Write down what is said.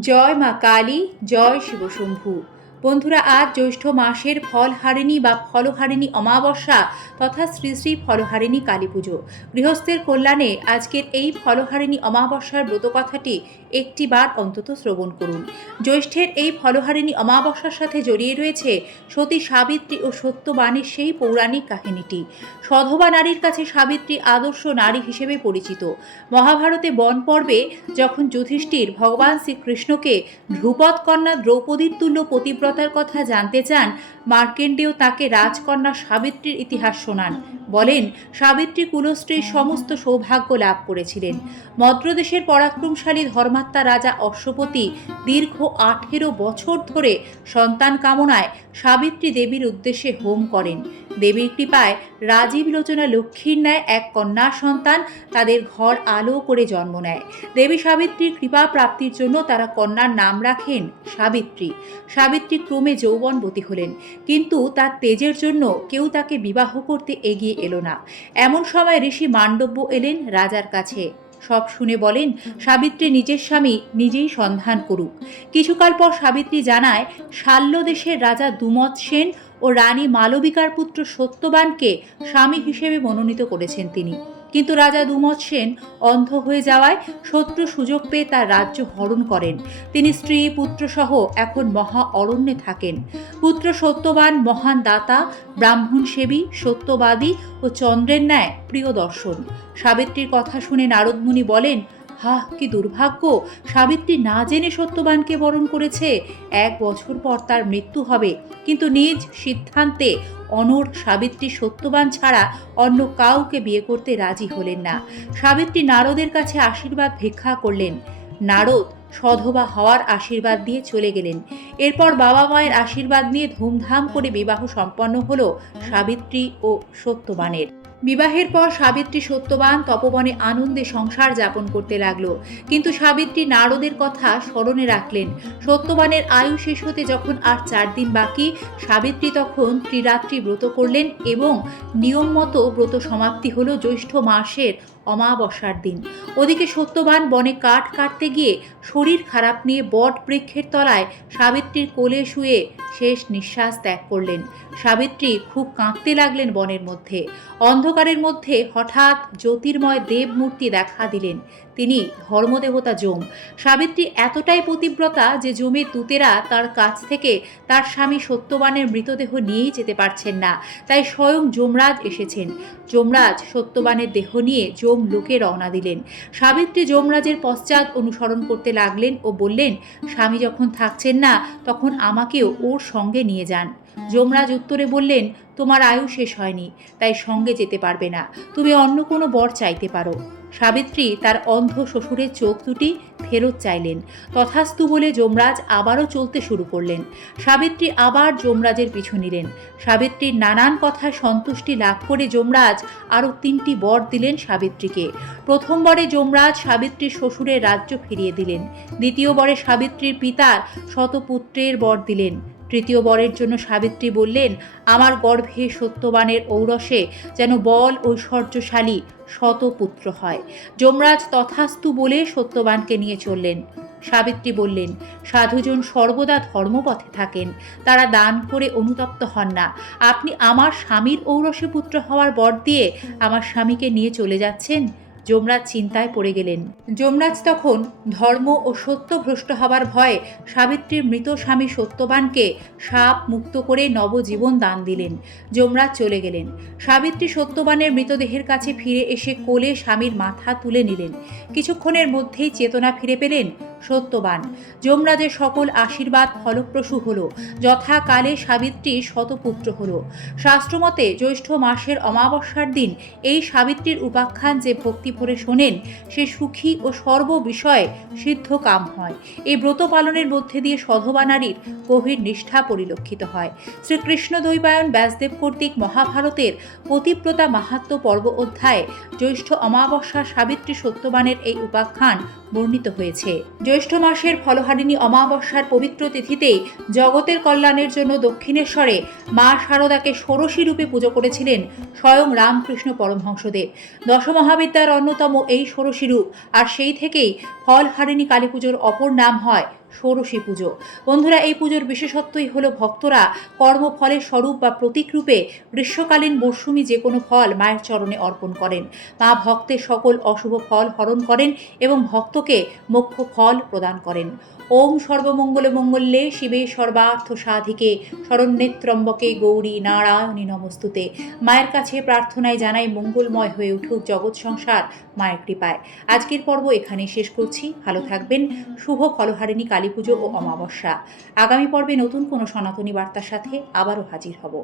জয় মা কালী জয় শিবশম্ভু বন্ধুরা, আজ জ্যৈষ্ঠ মাসের ফলহারিণী বা ফলহারিণী অমাবস্যা তথা শ্রী শ্রী ফলহারিণী কালী পুজো। গৃহস্থের কল্যাণে আজকের এই ফলহারিণী অমাবস্যার ব্রতকথাটি একটি বার অন্তত শ্রবণ করুন। জ্যৈষ্ঠের এই ফলহারিণী অমাবস্যার সাথে জড়িয়ে রয়েছে সতী সাবিত্রী ও সত্যবাণীর সেই পৌরাণিক কাহিনীটি। সধবা নারীর কাছে সাবিত্রী আদর্শ নারী হিসেবে পরিচিত। মহাভারতে বন পর্বে যখন যুধিষ্ঠির ভগবান শ্রীকৃষ্ণকে ধ্রুপদ কন্যা দ্রৌপদীর তুল্য পতিব্রতার কথা জানতে চান মার্কেন্ডেও তাকে রাজকন্যা সাবিত্রীর ইতিহাস শোনান। বলেন, সাবিত্রী কুলশ্রীর সমস্ত সৌভাগ্য লাভ করেছিলেন। মদ্রদেশের পরাক্রমশালী ধর্মাত্মা রাজা অশ্বপতি দীর্ঘ আঠেরো বছর ধরে সন্তান কামনায় সাবিত্রী দেবীর উদ্দেশ্যে হোম করেন। দেবীর কৃপায় রাজীব লোচনা লক্ষ্মীর ন্যায় এক কন্যা সন্তান তাদের ঘর আলো করে জন্ম নেয়। দেবী সাবিত্রীর কৃপা প্রাপ্তির জন্য তারা কন্যার নাম রাখেন সাবিত্রী। সাবিত্রী ক্রমে যৌবনবতী হলেন, কিন্তু তার তেজের জন্য কেউ তাকে বিবাহ করতে এগিয়ে এলো না। এমন সময় ঋষি মান্ডব্য এলেন রাজার কাছে। সব শুনে বলেন, সাবিত্রী নিজের স্বামী নিজেই সন্ধান করুক। কিছুকাল পর সাবিত্রী জানায়, শাল্য দেশের রাজা দুমত সেন ও রানী মালবিকার পুত্র সত্যবানকে স্বামী হিসেবে মনোনীত করেছেন তিনি। কিন্তু রাজা দুমত সেন অন্ধ হয়ে যাওয়ায় শত্রু সুযোগ পেয়ে তার রাজ্য হরণ করেন। তিনি স্ত্রী, পুত্রসহ এখন মহা অরণ্যে থাকেন। পুত্র সত্যবান, মহান দাতা ব্রাহ্মণ সেবী সত্যবাদী ও চন্দ্রের ন্যায় প্রিয় দর্শন সাবিত্রীর কথা শুনে নারদমুনি বলেন হাহ, কি দুর্ভাগ্য। সাবিত্রী না জেনে সত্যবানকে বরণ করেছে। এক বছর পর তার মৃত্যু হবে। কিন্তু নিজ সিদ্ধান্তে অনর সাবিত্রী সত্যবান ছাড়া অন্য কাউকে বিয়ে করতে রাজি হলেন না। সাবিত্রী নারদের কাছে আশীর্বাদ ভিক্ষা করলেন। নারদ সধবা হওয়ার আশীর্বাদ দিয়ে চলে গেলেন। এরপর বাবা মায়ের আশীর্বাদ নিয়ে ধুমধাম করে বিবাহ সম্পন্ন হলো সাবিত্রী ও সত্যবানের। বিবাহের পর সাবিত্রী সত্যবান তপবনে আনন্দে সংসার যাপন করতে লাগল। কিন্তু সাবিত্রী নারদের কথা স্মরণে রাখলেন। সত্যবানের আয়ু শেষ হতে যখন আর চার দিন বাকি, সাবিত্রী তখন ত্রিরাত্রি ব্রত করলেন এবং নিয়ম মতো ব্রত সমাপ্তি হলো জ্যৈষ্ঠ মাসের অমাবস্যার দিন। ওদিকে সত্যবান বনে কাঠ কাটতে গিয়ে শরীর খারাপ নিয়ে বট বৃক্ষের তলায় সাবিত্রীর কোলে শুয়ে শেষ নিঃশ্বাস ত্যাগ করলেন। সাবিত্রী খুব কাঁদতে লাগলেন বনের মধ্যে। অন্ধকারের মধ্যে হঠাৎ জ্যোতির্ময় দেব মূর্তি দেখা দিলেন। তিনি ধর্মদেবতা যম সাবিত্রী এতটাই পতিব্রতা যে জমের দূতেরা তার কাছ থেকে তার স্বামী সত্যবানের মৃতদেহ নিয়েই যেতে পারছেন না। তাই স্বয়ং যমরাজ এসেছেন। যমরাজ সত্যবানের দেহ নিয়ে যম লোকে রওনা দিলেন। সাবিত্রী যমরাজের পশ্চাৎ অনুসরণ করতে লাগলেন ও বললেন স্বামী যখন থাকছেন না তখন আমাকেও ওর সঙ্গে নিয়ে যান। যমরাজ উত্তরে বললেন, তোমার আয়ু শেষ হয়নি, তাই সঙ্গে যেতে পারবে না। তুমি অন্য কোনো বর চাইতে পারো। সাবিত্রী তার অন্ধ শ্বশুরের চোখ দুটি ফেরত চাইলেন। তথাস্তু বলে যমরাজ আবারও চলতে শুরু করলেন। সাবিত্রী আবার যমরাজের পিছু নিলেন। সাবিত্রীর নানান কথায় সন্তুষ্টি লাভ করে যমরাজ আরও তিনটি বর দিলেন সাবিত্রীকে। প্রথমবারে যমরাজ সাবিত্রীর শ্বশুরের রাজ্য ফিরিয়ে দিলেন। দ্বিতীয়বারে সাবিত্রীর পিতার শতপুত্রের বর দিলেন। তৃতীয় বরের জন্য সাবিত্রী বললেন, আমার গর্ভে সত্যবানের ঔরসে যেন বল ঐশ্বর্যশালী শতপুত্র হয়। যমরাজ তথাস্তু বলে সত্যবানকে নিয়ে চললেন। সাবিত্রী বললেন, সাধুজন সর্বদা ধর্মপথে থাকেন। তারা দান করে অনুতপ্ত হন না। আপনি আমার স্বামীর ঔরসে পুত্র হওয়ার বর দিয়ে আমার স্বামীকে নিয়ে চলে যাচ্ছেন? যমরাজ চিন্তায় পড়ে গেলেন। যমরাজ তখন ধর্ম ও সত্য ভ্রষ্ট হবার ভয়ে সাবিত্রীর মৃত স্বামী সত্যবানকে সাপ মুক্ত করে নবজীবন দান দিলেন। যমরাজ চলে গেলেন। সাবিত্রী সত্যবানের মৃতদেহের কাছে ফিরে এসে কোলে স্বামীর মাথা তুলে নিলেন। কিছুক্ষণের মধ্যেই চেতনা ফিরে পেলেন সত্যবান। যমরাজের সকল আশীর্বাদ ফলপ্রসূ হল। যথাকালে সাবিত্রী শতপুত্র হল। শাস্ত্রমতে জ্যৈষ্ঠ মাসের অমাবস্যার দিন এই সাবিত্রীর উপাখ্যান যে ভক্তি ভরে শোনেন, সে সুখী ও সর্ব বিষয়ে সিদ্ধ কাম হয়। এই ব্রত পালনের মধ্যে দিয়ে সধবা নারীর গভীর নিষ্ঠা পরিলক্ষিত হয়। শ্রীকৃষ্ণ দৈবায়ন ব্যাসদেব কর্তৃক মহাভারতের পতিব্রতা মাহাত্ম পর্ব অধ্যায়ে জ্যৈষ্ঠ অমাবস্যা সাবিত্রী সত্যবানের এই উপাখ্যান বর্ণিত হয়েছে। জ্যৈষ্ঠ মাসের ফলহারিণী অমাবস্যার পবিত্র তিথিতে জগতের কল্যাণের জন্য দক্ষিণেশ্বরে মা শারদাকে ষোড়শী রূপে পুজো করেছিলেন স্বয়ং রামকৃষ্ণ পরমহংসদেব। দশমহাবিদ্যার অন্যতম এই ষোড়শী রূপ, আর সেই থেকেই ফলহারিণী কালী পুজোর অপর নাম হয় ষোড়শী পুজো। বন্ধুরা, এই পুজোর বিশেষত্বই হলো ভক্তরা কর্মফলের স্বরূপ বা প্রতীকরূপে গ্রীষ্মকালীন মরশুমি যে কোনো ফল মায়ের চরণে অর্পণ করেন। মা ভক্তের সকল অশুভ ফল হরণ করেন এবং ভক্তকে মোক্ষ ফল প্রদান করেন। ওম সর্বমঙ্গল মঙ্গল্যে শিবে সর্বার্থ সাধিকে শরণ্যেত্রম্বকে গৌরী নারায়ণী নমস্তুতে। মায়ের কাছে প্রার্থনায় জানাই মঙ্গলময় হয়ে উঠুক জগৎ সংসার মায়ের কৃপায়। আজকের পর্ব এখানে শেষ করছি। ভালো থাকবেন। শুভ ফলহারিণী কালী পুজো ও অমাবস্যা। আগামী পর্বে নতুন কোনো সনাতনী বার্তার সাথে আবারও হাজির হব।